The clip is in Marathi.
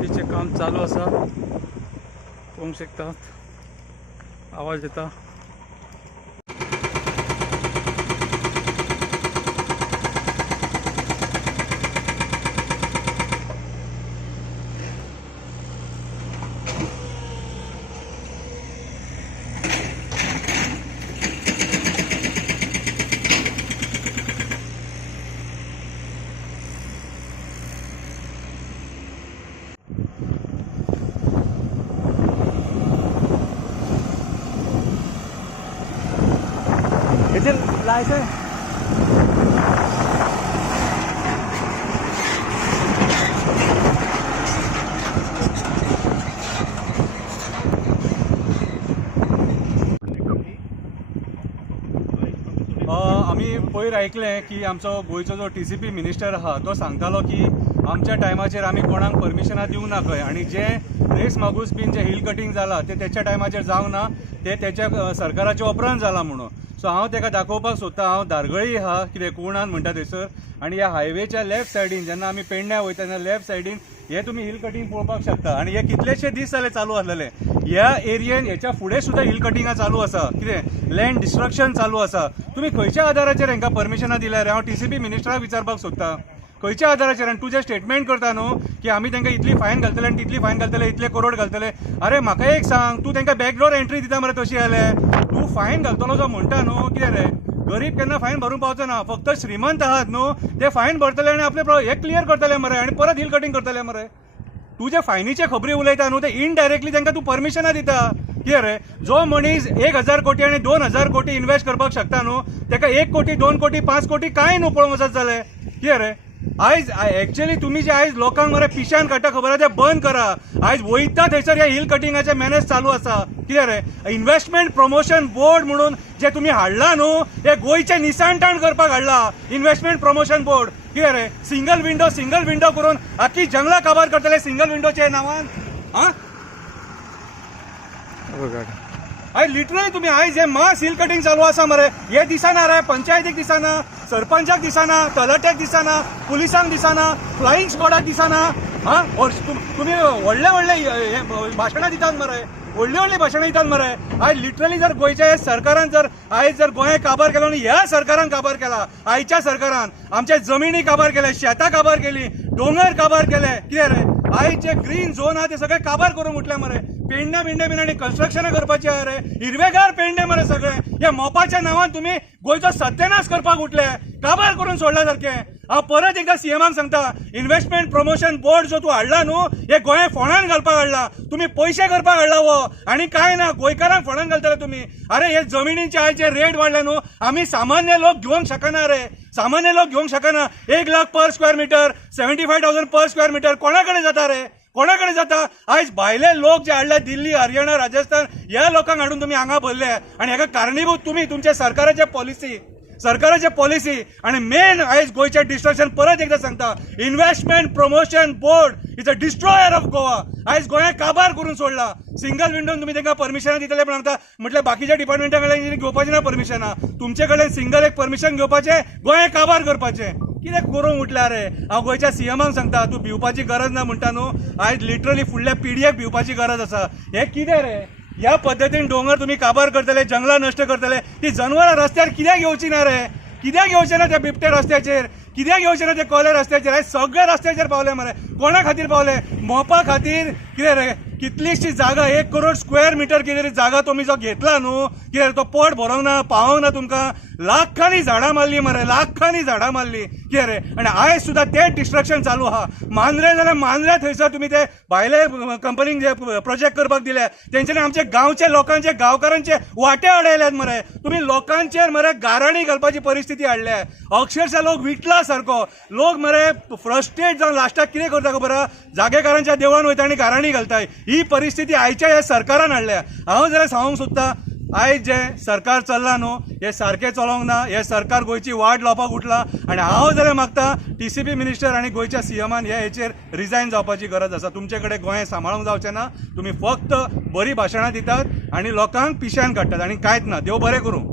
मशिदीचे काम चालू असा. पाहू शकतात. आवाज येता हेचे लायसन आमी पयर ऐकलें की आमचो गोंयचो जो टी सी पी मिनिस्टर आहा तो सांगतालो की आमच्या टायमाचेर आमी कोणाक परमिशनां दिवंक ना खंय आनी जे रेस मागूस बीन जे हिल कटींग जाला ते तेच्या टायमाचेर जावंक ना ते तेच्या सरकाराच्या उपरांत जाला म्हणून. सो हांव ताका दाखोवपाक सोदता हांव धारगळी आहा कितें कुणान म्हणटा थंयसर. आनी ह्या हायवेच्या लेफ्ट सायडीन जेन्ना आमी पेडण्या वयता तेन्ना लेफ्ट सायडीन हे तुमी हिल कटींग पळोवपाक शकता. आनी हे कितलेशे दीस जाले चालू आसलेले. ह्या एरियेन हेच्या फुडें सुद्दां हिल कटिंगां चालू आसा. कितें? लँड डिस्ट्रक्शन चालू आसा. तुमी खंयच्या आदाराचेर हांकां परमिशनां दिल्यार? हांव टी सी पी मिनिस्टराक विचारपाक सोदता. खंयच्या आदाराचेर आनी तुजें स्टेटमेंट करता न्हू की आमी तांकां इतली फायन घालतले आनी तितली फायन घालतले इतले करोड घालतले. अरे म्हाका एक सांग तूं तांकां बॅकडोर एंट्री दिता मरे तशी जाल्यार तूं फायन घालतलो जो म्हणटा न्हू कितें रे गरीब केन्ना फायन भरूंक पावचो ना फक्त श्रीमंत आहात न्हू ते फायन भरतले आनी आपले प्रो- हे क्लियर करतले मरे आनी परत हिल कटींग करतले मरे. तुजे जे फायनीचे खबरी उलयता न्हू ते इनडायरेक्टली तांकां तूं परमिशनां दिता. कितें रे जो मनीस एक हजार कोटी आनी दोन हजार कोटी इनवेस्ट करपाक शकता न्हू ताका एक कोटी दोन कोटी पांच कोटी कांय न्हू पळोवंक वचत जालें कितें रे आयज एक्चुअली तुमी जे आयज लोकांक मरे पिशान काडटा खबर आसा ते बंद करा. आयज वयता थंयसर ह्या हिल कटिंगाचे मॅनेज चालू आसा. कितें रे इन्व्हेस्टमेंट प्रमोशन बोर्ड म्हणून जे तुमी हाडला न्हू हे गोंयचे निसाणटाण करपाक हाडला. इन्व्हेस्टमेंट प्रमोशन बोर्ड कितें रे सिंगल विंडो सिंगल विंडो करून आख्खी जंगलां काबार करतले सिंगल विंडोचे नांवान. आं? आयज लिटरली तुम्ही आयज हे मास हिल कटिंग चालू आसा मरे. हे दिसना रे पंचायतीक दिसना सरपंचाक दिसना तलाट्याक दिसना पुलिसांक दिसना फ्लाईंग स्क्वॉडाक दिसना. हा? तुम्ही व्हडले व्हडले हे- भाशणां दितात मरे. व्हडली व्हडली भाशणां दितात मरे. आयज लिटरली जर गोयच्या सरकारान जर आयज जर गोंय काबार केलो आनी ह्या सरकारान काबार केला आयच्या सरकारान आमच्या जमिनी काबार केले शेतां काबार केली डोंगर काबार केले कितें रे? आयज जे ग्रीन झोन आहा ते सगळे काबार करून उठले मरे. पेंड्या बिंड्या बिन आणि कन्स्ट्रक्शन करपाचे आहा रे. हिरवेगार पेंडे मरे सगळे. या मोपाच्या नांवान तुम्ही गोंयचो सत्यानाश करपाक उठले. काबार करून सोडल्या सारखे हांव परत एकदा सीएमान सांगता इन्व्हेस्टमेंट प्रमोशन बोर्ड जो तूं हाडला न्हू हे गोंया फोंडान घालपाक हाडला. तुमी पयशे करपाक हाडला वो. आनी कांय ना गोंयकारांक फोंडान घालतले तुमी अरे हे जमिनीचे आयचे रेट वाडले न्हू आमी सामान्य लोक घेवंक शकना रे. सामान्य लोक घेवंक शकना. एक lakh per square metre seventy five thousand per square metre कोणाकडे जाता रे? कोणाकडे जाता? आयज भायले लोक जे हाडले दिल्ली हरियाणा राजस्थान ह्या लोकांक हाडून तुमी हांगा भरले. आनी हाका कारणीभूत तुमी तुमच्या सरकाराचे पॉलिसी सरकाराचे पॉलिसी आणि मेन आयज गोयचे डिस्ट्रक्शन परत एकदा सांगता investment promotion board is a destroyer of Goa आयज गोंयाक काबार करून सोडला. सिंगल विंडोन तुम्ही तांकां परमिशनां दितले पण सांगता म्हटल्यार बाकीच्या डिपार्टमेंटा कडेन घेवपाची ना परमिशनां तुमचे कडेन सिंगल एक परमिशन घेवपाचें गोंया काबार करपाचें. कितें करूंक उठल्या रे हांव गोंयच्या सीएमाक सांगता तूं भिवपाची गरज ना म्हणटा न्हू? आयज लिटरली फुडल्या पिढयेक भिवपाची गरज आसा. हे कितें रे? ह्या पद्दतीन डोंगर तुम्ही काबार करतले जंगलां नश्ट करतले. ती जनावरां रस्त्यार कित्याक येवची ना रे कित्याक येवचे ना त्या बिबट्या रस्त्याचेर कित्याक येवचे ना ते कोले रस्त्याचेर हे सगळे रस्त्याचेर पावले मरे. कोणा खातीर पावले? मोपा खातीर. कितें रे कितलीशी जागा एक करोड स्क्वेअर मिटर कितें जागा तुम्ही जो घेतला न्हू कितें तो पोट भरोंक ना पावोंक ना तुमकां. लाखांनी झाडां मारली मरे लाखांनी झाडां मारली. कितें रे आनी आयज सुद्दां तें डिस्ट्रक्शन चालू आहा मांद्रे जाल्यार मांद्रे थंयसर तुमी ते भायले कंपनीक जे प्रोजेक्ट करपाक दिले तेंच्यांनी आमचे गांवचे लोकांचे गांवकारांचे वाटे अडयल्यात मरे. तुमी लोकांचेर मरे गाराणी घालपाची परिस्थिती हाडल्या. अक्षरशः लोक विटला सारको. लोक मरे फ्रस्ट्रेट जावन लास्टाक कितें करता खबर आहा जागेकारांच्या देवळान वयता आनी गाराणी घालताय. ही परिस्थिती आयच्या ह्या सरकारान हाडल्या. हांव जाल्यार सांगूंक सोदता आयज जें सरकार चल्लां न्हू हें सारकें चलोवंक ना हें सरकार गोंयची वाट लावपाक उठला आनी हांव जाल्यार मागता टी सी पी मिनिस्टर आनी गोंयच्या सीएमान हे हेचेर रिजायन जावपाची गरज आसा. तुमचे कडेन गोंय सांबाळूंक जावचें ना तुमी फक्त बरी भाशणां दितात आनी लोकांक पिश्यान काडटात आनी कांयच ना. देव बरें करूं.